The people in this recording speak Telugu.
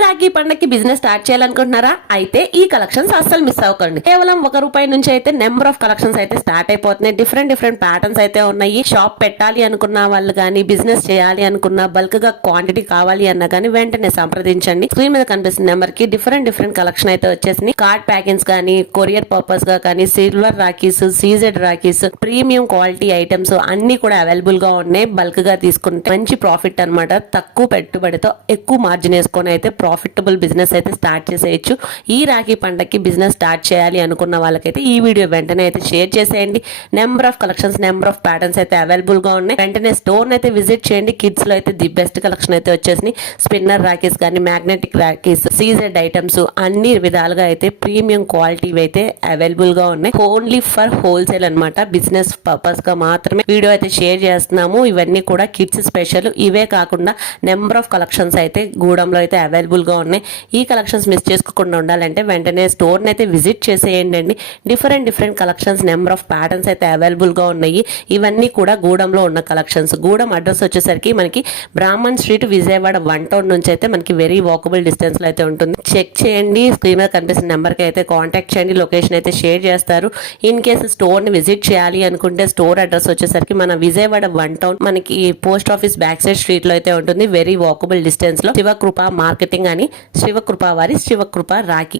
రాఖీ పండగకి బిజినెస్ స్టార్ట్ చేయాలనుకుంటున్నారా? అయితే ఈ కలెక్షన్స్ అస్సలు మిస్ అవ్వకండి. కేవలం ₹1 నుంచి అయితే నెంబర్ ఆఫ్ కలెక్షన్స్ అయితే స్టార్ట్ అయిపోతున్నాయి. డిఫరెంట్ ప్యాటర్న్స్ అయితే ఉన్నాయి. షాప్ పెట్టాలి అనుకున్న వాళ్ళు కానీ, బిజినెస్ చేయాలి అనుకున్న, బల్క్ గా క్వాంటిటీ కావాలి అన్నా కానీ వెంటనే సంప్రదించండి. స్క్రీన్ మీద కనిపిస్తున్న నెంబర్ కి డిఫరెంట్ కలెక్షన్ అయితే వచ్చేసింది. కార్డ్ ప్యాకింగ్స్ కానీ, కొరియర్ పర్పస్ గా కానీ, silver rakhis, CZ rakhis, premium quality items అన్ని కూడా అవైలబుల్ గా ఉన్నాయి. బల్క్ గా తీసుకుంటే మంచి ప్రాఫిట్ అన్నమాట. తక్కువ పెట్టుబడితో ఎక్కువ మార్జిన్ వేసుకొని అయితే ప్రాఫిటబుల్ బిజినెస్ అయితే స్టార్ట్ చేసేయచ్చు. ఈ రాఖీ పండగకి బిజినెస్ స్టార్ట్ చేయాలి అనుకున్న వాళ్ళకైతే ఈ వీడియో వెంటనే అయితే షేర్ చేసేయండి. Number of collections, number of patterns అయితే అవైలబుల్ గా ఉన్నాయి. వెంటనే స్టోర్ అయితే విజిట్ చేయండి. కిడ్స్ లో అయితే ది బెస్ట్ కలెక్షన్ అయితే వచ్చేసి స్పిన్నర్ రాఖీస్ కానీ, మ్యాగ్నెటిక్ రాఖీస్, సీజెడ్ ఐటమ్స్ అన్ని విధాలుగా అయితే ప్రీమియం క్వాలిటీ అయితే అవైలబుల్ గా ఉన్నాయి. ఓన్లీ ఫర్ హోల్సేల్ అనమాట. బిజినెస్ పర్పస్ గా మాత్రమే వీడియో అయితే షేర్ చేస్తున్నాము. ఇవన్నీ కూడా కిడ్స్ స్పెషల్. ఇవే కాకుండా నెంబర్ ఆఫ్ కలెక్షన్స్ అయితే గూడంలో అయితే అవైలబుల్ గా ఉన్నాయి. ఈ కలెక్షన్స్ మిస్ చేసుకోకుండా ఉండాలంటే వెంటనే స్టోర్ అయితే విజిట్ చేసేయండి అండి. Different collections, number of patterns అయితే అవైలబుల్ గా ఉన్నాయి. ఇవన్నీ కూడా గూడంలో ఉన్న కలెక్షన్స్. గూడెం అడ్రస్ వచ్చేసరికి మనకి బ్రాహ్మణ్ స్ట్రీట్, విజయవాడ 1 టౌన్ నుంచి అయితే మనకి వెరీ వాకబుల్ డిస్టెన్స్ లో అయితే ఉంటుంది. చెక్ చేయండి. స్క్రీన్ మీద కనిపిస్తున్న నెంబర్ కి అయితే కాంటాక్ట్ చేయండి. లొకేషన్ అయితే షేర్ చేస్తారు. ఇన్ కేసు స్టోర్ ని విజిట్ చేయాలి అనుకుంటే స్టోర్ అడ్రస్ వచ్చేసరికి మన విజయవాడ 1 టౌన్, మనకి post office back side street లో అయితే ఉంటుంది. వెరీ వాకబుల్ డిస్టెన్స్ లో శివకృప మార్కెటింగ్ అని, శివకృప వారి శివకృప రాఖీ.